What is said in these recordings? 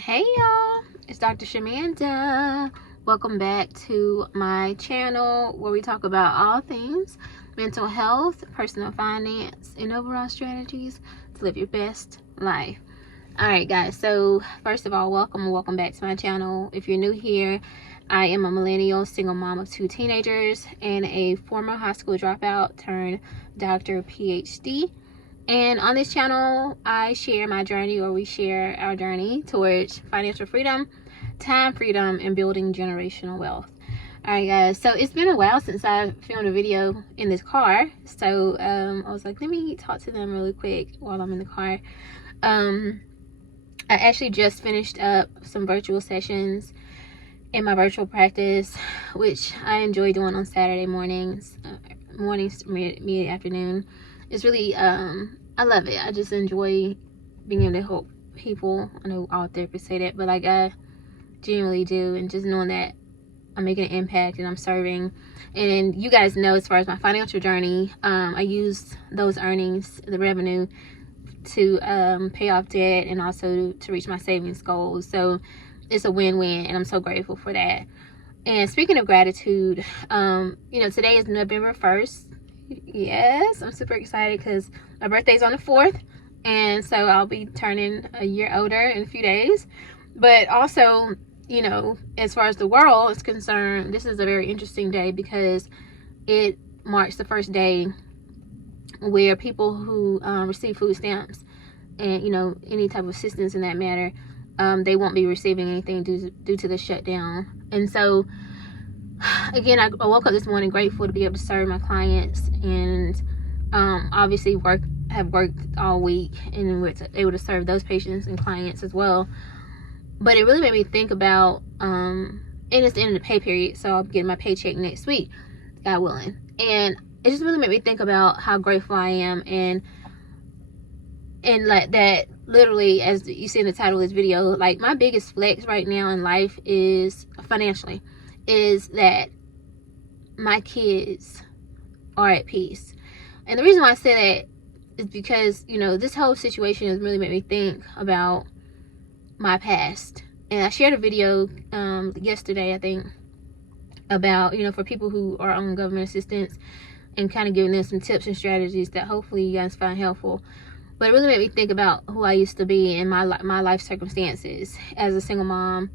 Hey y'all, it's Dr. Shamanda. Welcome back to my channel where we talk about all things mental health, personal finance, and overall strategies to live your best life. Alright guys, so first of all, welcome back to my channel. If you're new here, I am a millennial single mom of 2 teenagers and a former high school dropout turned doctor PhD. And on this channel, I share my journey, or we share our journey towards financial freedom, time freedom, and building generational wealth. Alright guys, so it's been a while since I filmed a video in this car. So I was like, let me talk to them really quick while I'm in the car. I actually just finished up some virtual sessions in my virtual practice, which I enjoy doing on Saturday mornings, mid-afternoon. It's really, I love it. I just enjoy being able to help people. I know all therapists say that, but like I genuinely do. And just knowing that I'm making an impact and I'm serving. And you guys know, as far as my financial journey, I used those earnings, the revenue, to pay off debt and also to reach my savings goals. So it's a win-win, and I'm so grateful for that. And speaking of gratitude, today is November 1st. Yes, I'm super excited because my birthday's on the 4th, and so I'll be turning a year older in a few days. But also, as far as the world is concerned, this is a very interesting day because it marks the first day where people who receive food stamps and any type of assistance in that matter, they won't be receiving anything due to the shutdown. And so again, I woke up this morning grateful to be able to serve my clients, and obviously have worked all week and was able to serve those patients and clients as well. But it really made me think about, and it's the end of the pay period, so I'll be getting my paycheck next week, God willing. And it just really made me think about how grateful I am, and like that, literally, as you see in the title of this video, like my biggest flex right now in life is financially, is that my kids are at peace. And the reason why I say that is because, this whole situation has really made me think about my past. And I shared a video yesterday, I think, about, for people who are on government assistance, and kind of giving them some tips and strategies that hopefully you guys find helpful. But it really made me think about who I used to be in my life circumstances as a single mom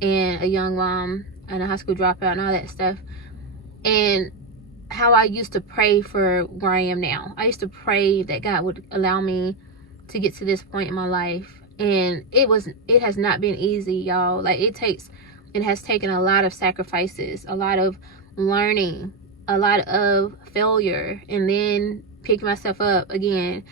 and a young mom and a high school dropout and all that stuff, and how I used to pray for where I am now. I used to pray that God would allow me to get to this point in my life, and it has not been easy, y'all. Like it has taken a lot of sacrifices, a lot of learning, a lot of failure, and then picking myself up again,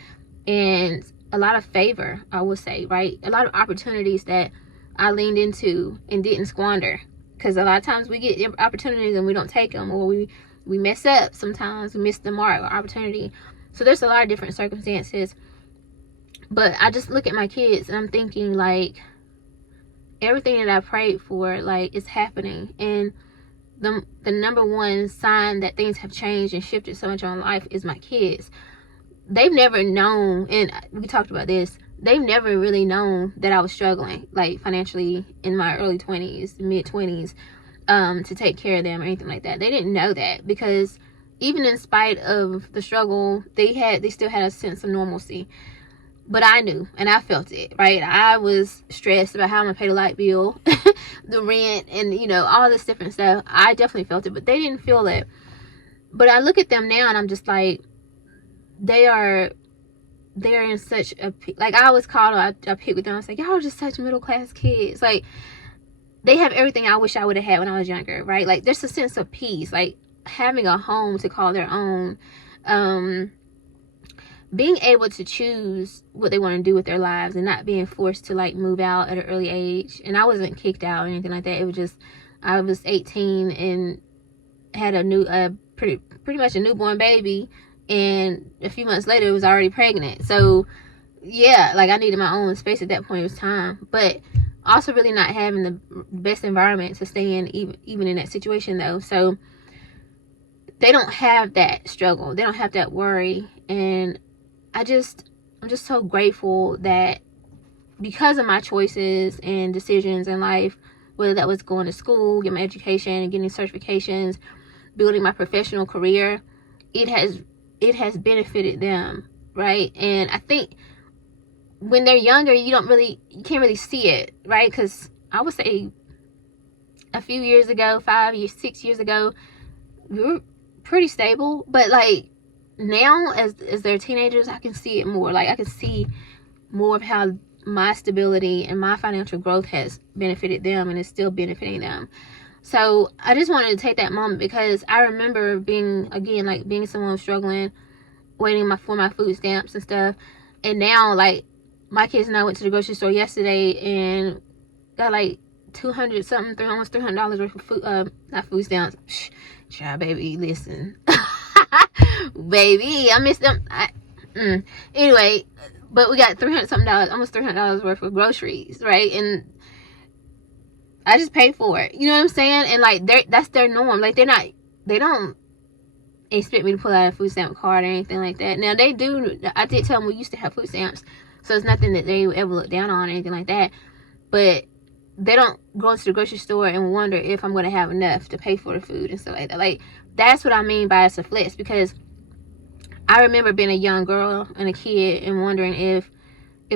and a lot of favor, I would say, right? A lot of opportunities that I leaned into and didn't squander, because a lot of times we get opportunities and we don't take them, or we mess up. Sometimes we miss the mark or opportunity. So there's a lot of different circumstances. But I just look at my kids and I'm thinking, like, everything that I prayed for, like, is happening. And the number one sign that things have changed and shifted so much in my life is my kids. They've never known, and we talked about this, they've never really known that I was struggling, like, financially in my early 20s, mid-20s, to take care of them or anything like that. They didn't know that, because even in spite of the struggle, they still had a sense of normalcy. But I knew, and I felt it, right? I was stressed about how I'm gonna pay the light bill, the rent, and all this different stuff. I definitely felt it, but they didn't feel it. But I look at them now and I'm just like, they're in such a, like, I always called them, I pick with them, I was like, y'all are just such middle class kids. Like, they have everything I wish I would have had when I was younger, right? Like, there's a sense of peace, like having a home to call their own, being able to choose what they want to do with their lives, and not being forced to, like, move out at an early age. And I wasn't kicked out or anything like that. It was just, I was 18 and had pretty much a newborn baby, and a few months later I was already pregnant. So yeah, like, I needed my own space at that point. It was time. But also really not having the best environment to stay in, even in that situation though. So they don't have that struggle, they don't have that worry. And I'm just so grateful that because of my choices and decisions in life, whether that was going to school, getting my education, getting certifications, building my professional career, it has benefited them, right? And I think when they're younger, you can't really see it, right? Because I would say a few years ago, 5 years, 6 years ago, we were pretty stable. But like now, as they're teenagers, I can see it more. Like I can see more of how my stability and my financial growth has benefited them and is still benefiting them. So I just wanted to take that moment because I remember being someone struggling, waiting for my food stamps and stuff. And now, like, my kids and I went to the grocery store yesterday and got like almost $300 worth of food, not food stamps. Try, baby, listen. Baby, I miss them. Anyway, but we got almost $300 worth of groceries, right? And I just paid for it. You know what I'm saying? And like that's their norm. Like they don't expect me to pull out a food stamp card or anything like that. Now they do. I did tell them we used to have food stamps, so it's nothing that they would ever look down on or anything like that. But they don't go to the grocery store and wonder if I'm going to have enough to pay for the food and stuff like that. Like that's what I mean by it's a flex, because I remember being a young girl and a kid and wondering if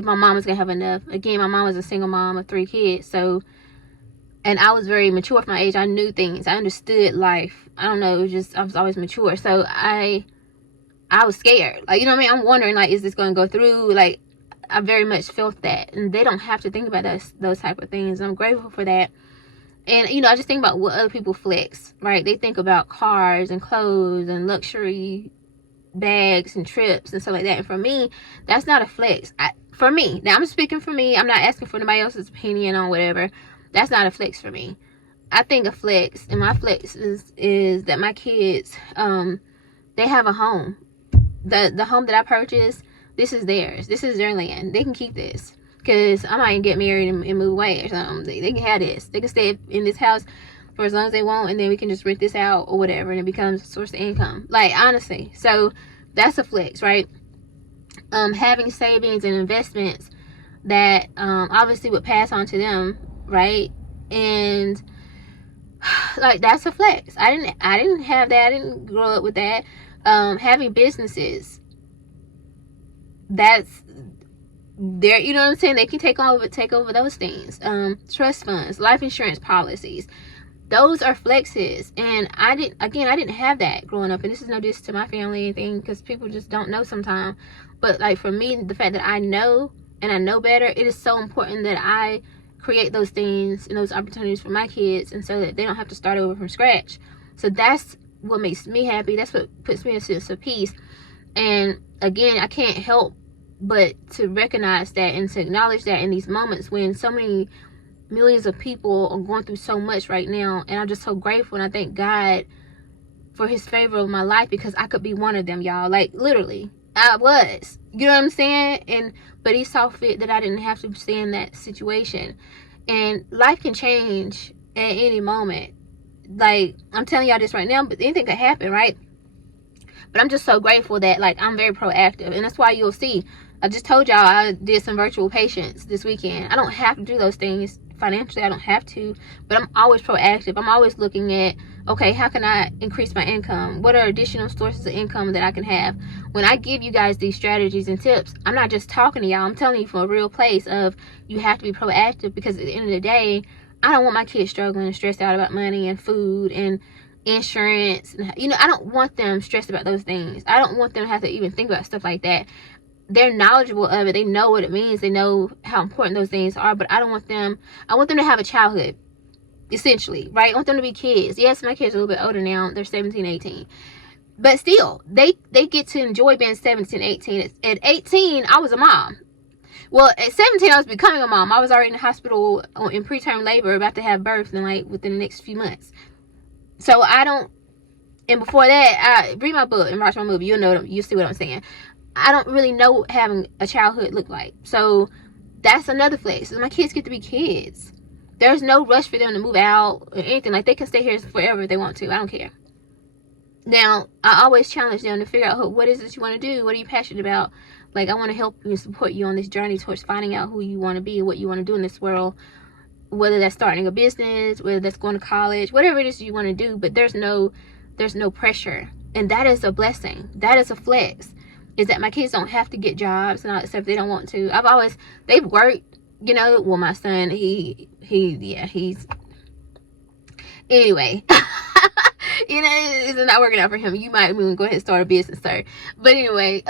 my mom was going to have enough. Again, my mom was a single mom of 3 kids, and I was very mature for my age. I knew things. I understood life. I don't know. It was just, I was always mature. So I was scared. Like, you know what I mean? I'm wondering, like, is this going to go through? Like, I very much felt that. And they don't have to think about those type of things. I'm grateful for that. And, you know, I just think about what other people flex, right? They think about cars and clothes and luxury bags and trips and stuff like that. And for me, that's not a flex. For me. Now, I'm speaking for me. I'm not asking for anybody else's opinion on whatever. That's not a flex for me. I think a flex, and my flex is that my kids, they have a home. The home that I purchased, this is theirs. This is their land. They can keep this. Because I might get married and move away or something. They can have this. They can stay in this house for as long as they want, and then we can just rent this out or whatever, and it becomes a source of income. Like, honestly. So, that's a flex, right? Having savings and investments that obviously would pass on to them, right? And like that's a flex. I didn't have that. I didn't grow up with that. Having businesses, that's there, you know what I'm saying? They can take over those things. Trust funds, life insurance policies, those are flexes. And I didn't have that growing up. And this is no diss to my family or anything, because people just don't know sometimes. But like for me, the fact that I know and I know better, it is so important that I create those things and those opportunities for my kids, and so that they don't have to start over from scratch. So that's what makes me happy. That's what puts me in a sense of peace. And again, I can't help but to recognize that and to acknowledge that in these moments when so many millions of people are going through so much right now. And I'm just so grateful, and I thank God for his favor of my life, because I could be one of them, y'all. Like literally, I was. You know what I'm saying? But he saw fit that I didn't have to stay in that situation. And life can change at any moment. Like, I'm telling y'all this right now, but anything could happen, right? But I'm just so grateful that, like, I'm very proactive. And that's why you'll see, I just told y'all I did some virtual patients this weekend. I don't have to do those things financially. I don't have to. But I'm always proactive. I'm always looking at, okay, how can I increase my income? What are additional sources of income that I can have? When I give you guys these strategies and tips, I'm not just talking to y'all. I'm telling you from a real place of you have to be proactive, because at the end of the day, I don't want my kids struggling and stressed out about money and food and insurance. You know, I don't want them stressed about those things. I don't want them to have to even think about stuff like that. They're knowledgeable of it. They know what it means. They know how important those things are. But I want them to have a childhood, essentially, right? I want them to be kids. Yes, my kids are a little bit older now. They're 17, 18. But still, they get to enjoy being 17, 18. At 18, I was a mom. Well, at 17, I was becoming a mom. I was already in the hospital in preterm labor, about to have birth within the next few months. So and before that, I read my book and watch my movie. You'll see what I'm saying. I don't really know having a childhood look like. So that's another flex. My kids get to be kids. There's no rush for them to move out or anything. Like, they can stay here forever if they want to. I don't care. Now, I always challenge them to figure out what is it you want to do? What are you passionate about? Like, I want to help you and support you on this journey towards finding out who you want to be and what you want to do in this world. Whether that's starting a business, whether that's going to college, whatever it is you want to do, but there's no pressure. And that is a blessing. That is a flex. Is that my kids don't have to get jobs and all that stuff if they don't want to. They've worked, you know. Well, my son, he's anyway. You know, it's not working out for him. You might even go ahead and start a business, sir. But anyway,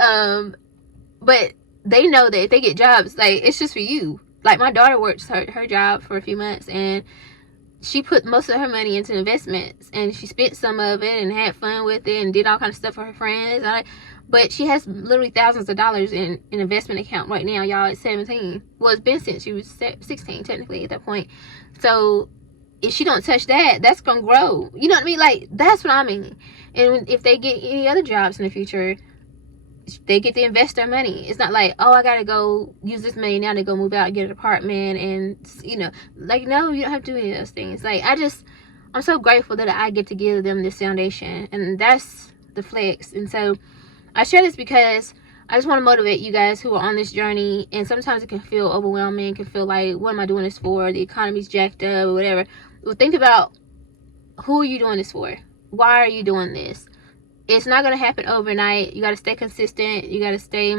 but they know that if they get jobs, like, it's just for you. Like, my daughter works her job for a few months, and she put most of her money into investments, and she spent some of it and had fun with it and did all kinds of stuff for her friends. But she has literally thousands of dollars in an investment account right now, y'all, at 17. Well, it's been since she was 16, technically, at that point. So if she don't touch that, that's gonna grow. You know what I mean? Like, that's what I mean. And if they get any other jobs in the future, they get to invest their money. It's not like, oh, I gotta go use this money now to go move out and get an apartment. And, you know, like, no, you don't have to do any of those things. Like, I'm so grateful that I get to give them this foundation, and that's the flex. And so I share this because I just want to motivate you guys who are on this journey. And sometimes it can feel overwhelming, it can feel like, what am I doing this for? The economy's jacked up or whatever. Well, think about, who are you doing this for? Why are you doing this? It's not going to happen overnight. You got to stay consistent. You got to stay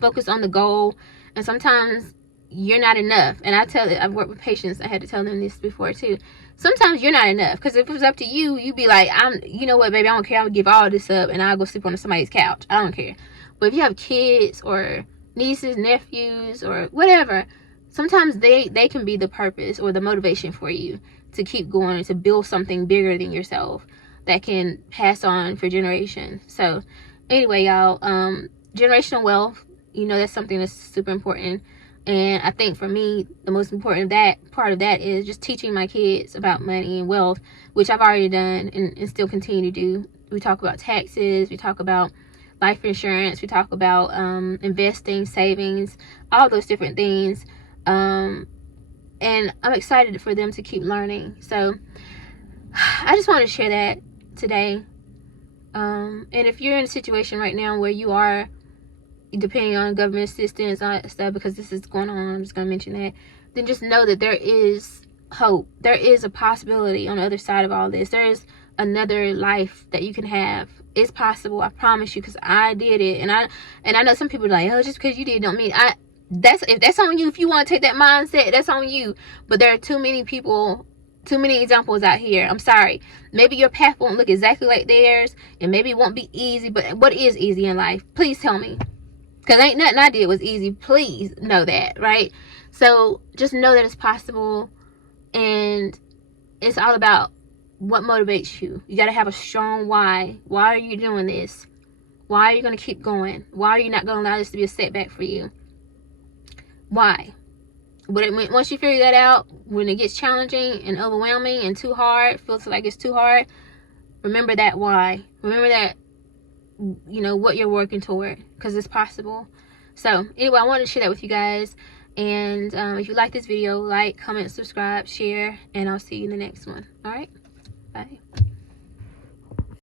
focused on the goal. And sometimes you're not enough. And I've worked with patients. I had to tell them this before too. Sometimes you're not enough. Because if it was up to you, you'd be like, you know what, baby, I don't care. I'm going to give all this up and I'll go sleep on somebody's couch. I don't care. But if you have kids or nieces, nephews, or whatever, sometimes they can be the purpose or the motivation for you to keep going, to build something bigger than yourself that can pass on for generations. So anyway, y'all, generational wealth, you know, that's something that's super important. And I think for me, the most important part of that is just teaching my kids about money and wealth, which I've already done and still continue to do. We talk about taxes, we talk about life insurance, we talk about investing, savings, all those different things. And I'm excited for them to keep learning. So I just want to share that today. And if you're in a situation right now where you are depending on government assistance and stuff, because this is going on, I'm just going to mention that, then just know that there is hope. There is a possibility on the other side of all this. There is another life that you can have. It's possible, I promise you, because I did it. And I know some people are like, oh, just because you did don't mean if that's on you. If you want to take that mindset, that's on you. But there are too many examples out here. I'm sorry. Maybe your path won't look exactly like theirs, and maybe it won't be easy, but what is easy in life? Please tell me. Because ain't nothing I did was easy. Please know that, right? So just know that it's possible, and it's all about what motivates you. You got to have a strong why. Why are you doing this? Why are you going to keep going? Why are you not going to allow this to be a setback for you? Why? Once you figure that out, when it gets challenging and overwhelming and too hard, feels like it's too hard, remember that why. Remember that, you know, what you're working toward, because it's possible. So anyway, I wanted to share that with you guys. And if you like this video, like, comment, subscribe, share, and I'll see you in the next one. All right, bye.